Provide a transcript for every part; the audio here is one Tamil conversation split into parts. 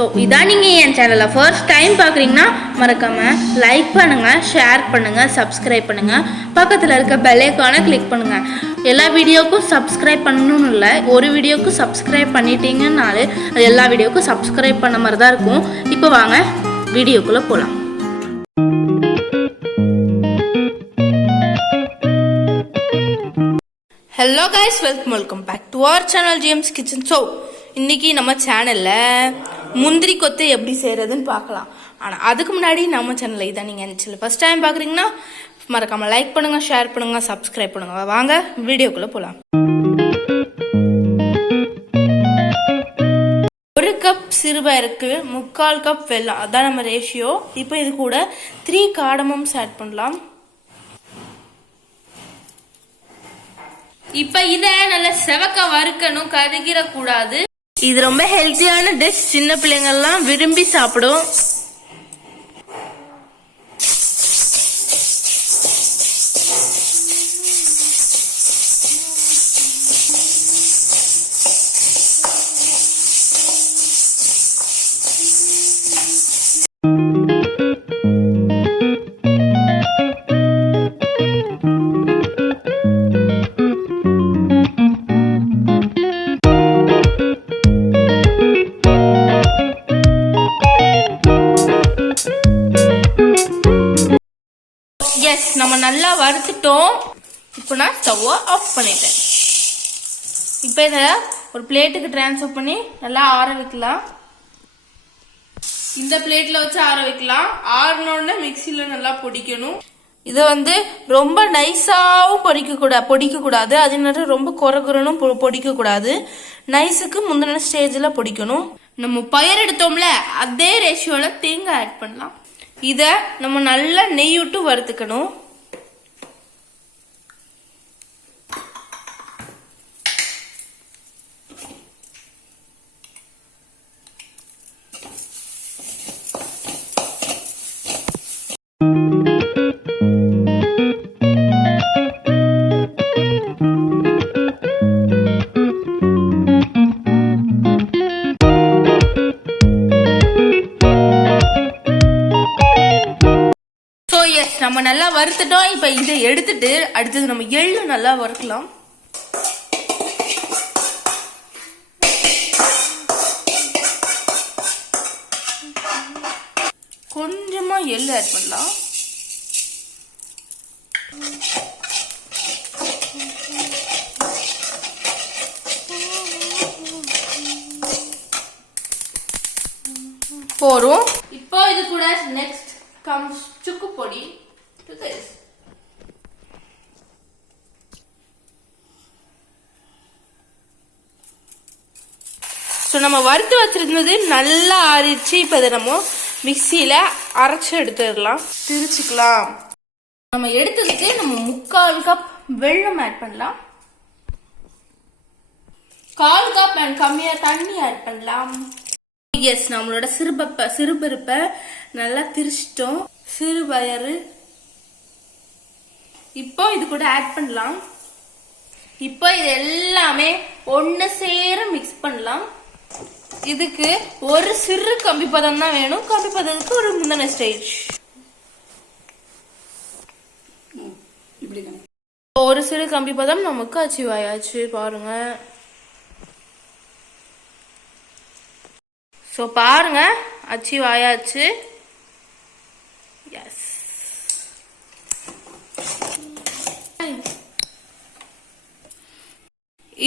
ஸோ இதான் நீங்கள் என் சேனலில் ஃபர்ஸ்ட் டைம் பார்க்குறீங்கன்னா மறக்காமல் லைக் பண்ணுங்கள், ஷேர் பண்ணுங்கள், சப்ஸ்கிரைப் பண்ணுங்கள், பக்கத்தில் இருக்க பெல் ஐகானை கிளிக் பண்ணுங்கள். எல்லா வீடியோவுக்கும் சப்ஸ்கிரைப் பண்ணணும்னு இல்லை, ஒரு வீடியோவுக்கு சப்ஸ்கிரைப் பண்ணிட்டீங்கன்னாலே அது எல்லா வீடியோவுக்கும் சப்ஸ்கிரைப் பண்ண மாதிரி தான் இருக்கும். இப்போ வாங்க வீடியோக்குள்ளே போகலாம். Hello guys, welcome back to our channel James kitchen. So இன்னைக்கு நம்ம சேனலில் முந்திரி கொத்து எப்படி செய்கிறதுன்னு பார்க்கலாம். ஆனால் அதுக்கு முன்னாடி நம்ம சேனலில் இதான் நீங்கள் என் சேனல் ஃபஸ்ட் டைம் பார்க்குறீங்கன்னா மறக்காமல் லைக் பண்ணுங்கள், ஷேர் பண்ணுங்கள், சப்ஸ்கிரைப் பண்ணுங்கள். வாங்க வீடியோக்குள்ளே போகலாம். 1 கப் சிறுபயிருக்கு 3/4 கப் வெல்லம், அதான் நம்ம ரேஷியோ. இப்போ இது கூட 3 காடமம்ஸ் ஆட் பண்ணலாம். இப்ப இத நல்லா செவக்க வறுக்கணும், கருகிடக்கூடாது. இது ரொம்ப ஹெல்த்தியான டிஷ், சின்ன பிள்ளைங்க எல்லாம் விரும்பி சாப்பிடும். நம்ம நல்லா வறுத்துட்டோம். இப்போ நான் ஸ்டவ்வை ஆஃப் பண்ணிட்டேன். இப்போ இதை ஒரு பிளேட்டுக்கு டிரான்ஸ்ஃபர் பண்ணி நல்லா ஆற வைக்கலாம். இந்த பிளேட்ல வச்சு ஆற வைக்கலாம். ஆறினோடனே மிக்சியில நல்லா பொடிக்கணும். இதை ரொம்ப நைஸாவும் பொடிக்க கூடாது, அதே நேரம் ரொம்ப குறகுறனும் பொடிக்க கூடாது. நைஸுக்கு முந்தின ஸ்டேஜில் பொடிக்கணும். நம்ம பயிர் எடுத்தோம்ல, அதே ரேஷியோல தேங்காய் ஆட் பண்ணலாம். இதை நம்ம நல்லா நெய் விட்டு வறுத்துக்கணும். நம்ம நல்லா வறுத்துட்டோம். இப்ப இதை எடுத்துட்டு அடுத்தது நம்ம எள்ளு நல்லா வறுக்கலாம். கொஞ்சமா எள்ளு ஆட் பண்ணலாம். போறோம். இப்போ இது கூட நெக்ஸ்ட் கம்ஸ் சுக்கு பொடி. நம்ம வறுத்து வச்சிருந்தது நல்லா ஆறிடுச்சு. இப்ப இதை நம்ம மிக்சியில அரைச்சு எடுத்துடலாம், திரிச்சுக்கலாம். நம்ம எடுத்ததுக்கு நம்ம 3/4 கப் வெல்லம் ஆட் பண்ணலாம். 1/4 கப் அண்ட் கம்மியா தண்ணி ஆட் பண்ணலாம். எஸ், நம்மளோட சிறுபருப்பை நல்லா திரிச்சிட்டோம். சிறுபயறு இப்போ இது கூட ஆட் பண்ணலாம். இப்போ இது எல்லாமே ஒன்னு சேர மிக்ஸ் பண்ணலாம். இதுக்கு ஒரு சிறு கம்பி பதம் தான் வேணும். கம்பி பதத்துக்கு ஒரு முந்தின ஸ்டேஜ். ஒரு சிறு கம்பி பதம் நமக்கு அச்சீவ் ஆயாச்சு. பாருங்க. ஸோ பாருங்க, அச்சீவ் ஆயாச்சு. எஸ்,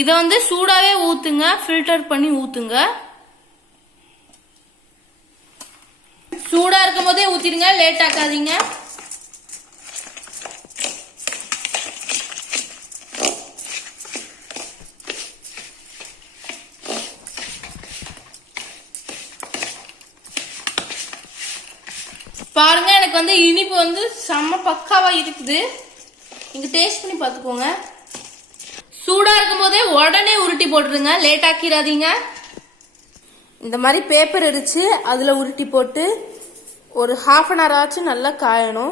இதை சூடாவே ஊத்துங்க, ஃபில்டர் பண்ணி ஊத்துங்க. சூடா இருக்கும் போதே ஊத்திடுங்க, லேட் ஆக்காதீங்க. பாருங்க, எனக்கு இனிப்பு செம்ம பக்காவா இருக்குது. நீங்க டேஸ்ட் பண்ணி பாத்துக்கோங்க. சூடா இருக்கும் போதே உடனே உருட்டி போட்டுருங்க, லேட் ஆக்கிடாதீங்க. இந்த மாதிரி பேப்பர் எரிச்சு அதுல உருட்டி போட்டு ஒரு 1/2 an hour ஆச்சு நல்லா காயணும்.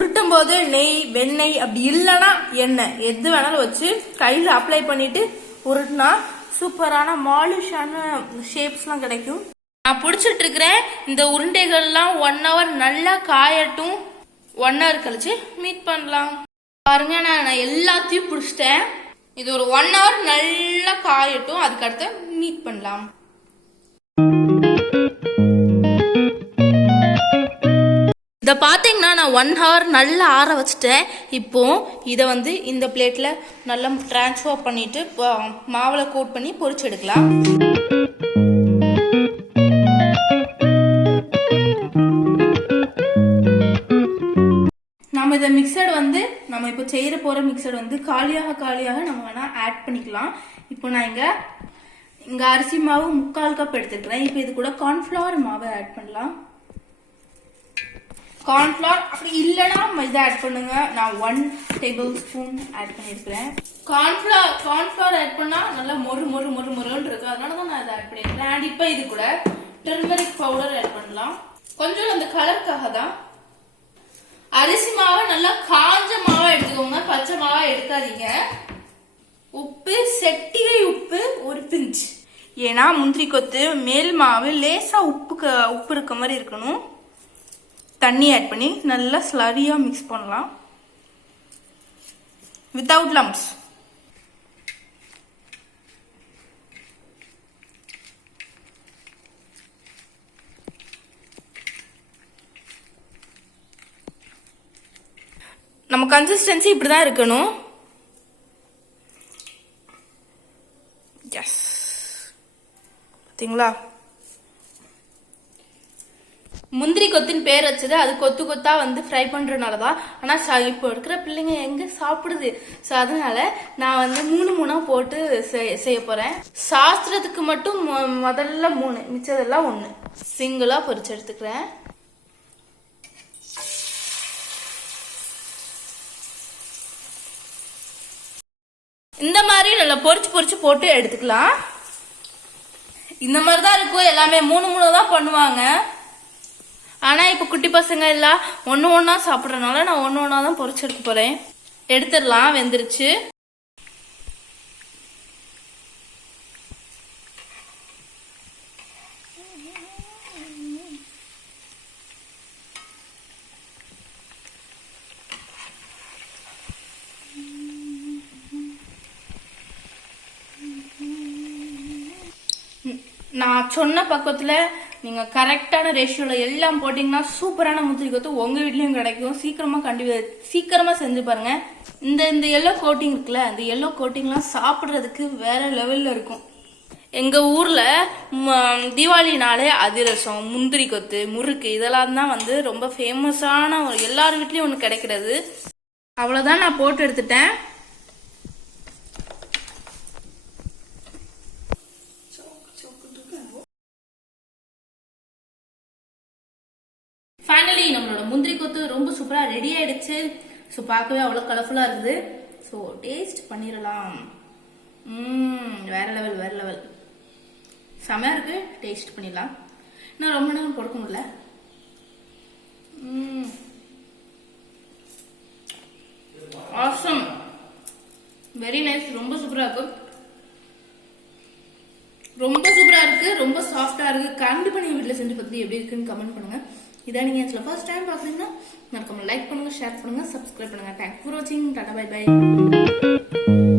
உருட்டும் போது நெய், வெண்ணெய், அப்படி இல்லைன்னா எண்ணெய் எது வேணாலும் வச்சு கையில் அப்ளை பண்ணிட்டு உருட்டினா சூப்பரான மாலிஷான ஷேப்ஸ்லாம் கிடைக்கும். நான் பிடிச்சிட்டு இருக்கிறேன். இந்த உருண்டைகள்லாம் 1 hour நல்லா காயட்டும். 1 hour கழிச்சு மீட் பண்ணலாம். பாருங்க, நான் எல்லாத்தையும் பிடிச்சிட்டேன். இது ஒரு 1 hour நல்லா காயட்டும். அதுக்கடுத்து மீட் பண்ணலாம். இதை பார்த்தீங்கன்னா நான் 1 hour நல்லா ஆற வச்சுட்டேன். இப்போ இதை வந்து இந்த பிளேட்ல நல்லா டிரான்ஸ்ஃபர் பண்ணிட்டு மாவுல கோட் பண்ணி பொரிச்சு எடுக்கலாம். நம்ம இதை மிக்சர் வந்து நம்ம இப்போ செய்யற போற மிக்சர் வந்து காலியாக நம்ம வேணா ஆட் பண்ணிக்கலாம். இப்போ நான் இங்க அரிசி மாவு 3/4 கப் எடுத்துக்கிறேன். இப்போ இது கூட கார்ன்ஃபிளவர் மாவை ஆட் பண்ணலாம். கார்ன்ஃபிளவர் அப்படி இல்லைன்னா மைதா ஆட் பண்ணுங்க. நான் 1 tablespoon ஆட் பண்ணிருக்கிறேன். கார்ன்ஃபிளவர் ஆட் பண்ணா நல்லா மொறுன்னு இருக்கு. அதனாலதான் நான் இதை ஆட் பண்ணிருக்கிறேன். அண்ட் இப்போ இது கூட டர்மரிக் பவுடர் ஆட் பண்ணலாம். கொஞ்சம் அந்த கலருக்காக தான். அரிசி மாவை நல்லா காஞ்ச மாவா எடுத்துக்கோங்க, பச்சை மாவா எடுக்காதீங்க. உப்பு, செட்டிகை உப்பு 1 pinch. ஏன்னா முந்திரி கொத்து மேல் மாவு லேசா உப்பு இருக்க மாதிரி இருக்கணும். தண்ணி ஆட் பண்ணி நல்லா ஸ்லரியா மிக்ஸ் பண்ணலாம் வித்தவுட் லம்ப்ஸ். நம்ம கன்சிஸ்டன்சி இப்படிதான் இருக்கணும். எஸ், பாத்தீங்களா? முந்திரி கொத்தின் பேர் வச்சது அது கொத்து கொத்தா வந்து ஃப்ரை பண்றதுனாலதான். ஆனா இப்போ இருக்கிற பிள்ளைங்க எங்க சாப்பிடுது. ஸோ அதனால நான் வந்து 3 போட்டு செய்ய போறேன். சாஸ்திரத்துக்கு மட்டும் முதல்ல 3, மிச்சதெல்லாம் 1 சிங்கிளா பொரிச்சு எடுத்துக்கிறேன். இந்த மாதிரி நல்லா பொரிச்சு போட்டு எடுத்துக்கலாம். இந்த மாதிரி தான் இருக்கும். எல்லாமே 3 தான் பண்ணுவாங்க. ஆனா இப்ப குட்டி பசங்க எல்லாம் ஒண்ணா சாப்பிடறதுனால நான் ஒண்ணா தான் பொரிச்சு எடுக்க போறேன். எடுத்துடலாம். வெந்துருச்சு. நான் சொன்ன பக்கத்துல நீங்க கரெக்டான ரேஷியோல எல்லாம் போட்டீங்கன்னா சூப்பரான முந்திரி கொத்து உங்க வீட்லயும் கிடைக்கும். சீக்கிரமா செஞ்சு பாருங்க. இந்த எல்லோ கோட்டிங் இருக்குல்ல, அந்த எல்லோ கோட்டிங்லாம் சாப்பிடுறதுக்கு வேற லெவல்ல இருக்கும். எங்க ஊர்ல தீபாவளினாலே அதிரசம், முந்திரி கொத்து, முறுக்கு இதெல்லாம் தான் வந்து ரொம்ப ஃபேமஸான எல்லார் வீட்லயும் ஒண்ணு கிடைக்கிறது. அவ்வளவுதான், நான் போட்டு எடுத்துட்டேன். ஃபைனலி நம்மளோட முந்திரி கொத்து ரொம்ப சூப்பரா ரெடி ஆயிடுச்சு. ஸோ பார்க்கவே அவ்வளோ கலர்ஃபுல்லா இருக்குது. ஸோ டேஸ்ட் பண்ணிடலாம். வேற லெவல் செமையா இருக்கு. டேஸ்ட் பண்ணிடலாம். நான் ரொம்ப நேரம் கொடுக்க முடியல. Awesome, very nice. ரொம்ப சூப்பரா இருக்கு. ரொம்ப சாஃப்டா இருக்கு. கண்டிப்பா நீங்க வீட்டுல செஞ்சு பார்த்து எப்படி இருக்குன்னு கமெண்ட் பண்ணுங்க. இதான் நீங்க ஃபர்ஸ்ட் டைம் பாக்குறீங்கன்னா மறக்காம லைக் பண்ணுங்க, ஷேர் பண்ணுங்க, சப்ஸ்கிரைப் பண்ணுங்க. தேங்க்ஸ் ஃபார் வாட்சிங். Tata, bye by.